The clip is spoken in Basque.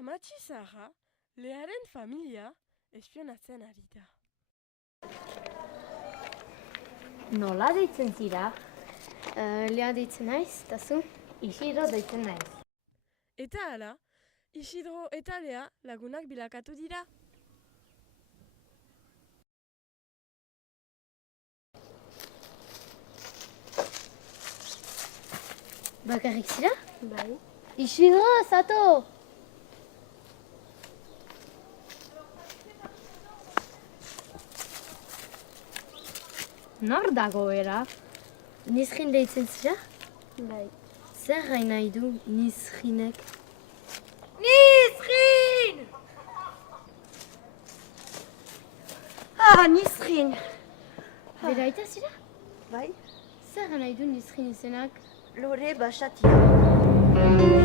Amatxi zaharra, Learen familia espionatzen ari da. Nola deitzen zira? Lea deitzen naiz, eta zu? Isidro deitzen naiz. Eta hala, Isidro eta Lea lagunak bilakatu dira. Bakarrik zira? Bai. Isidro, zato! Nor dago era? Nizrin deitzen zira? Bai. Zer gai nahi du Nizrinek? Nizrin! Nizrin! Bera aita zira? Bai, Zer gai nahi du Nizrin izenak? Lore Basatia.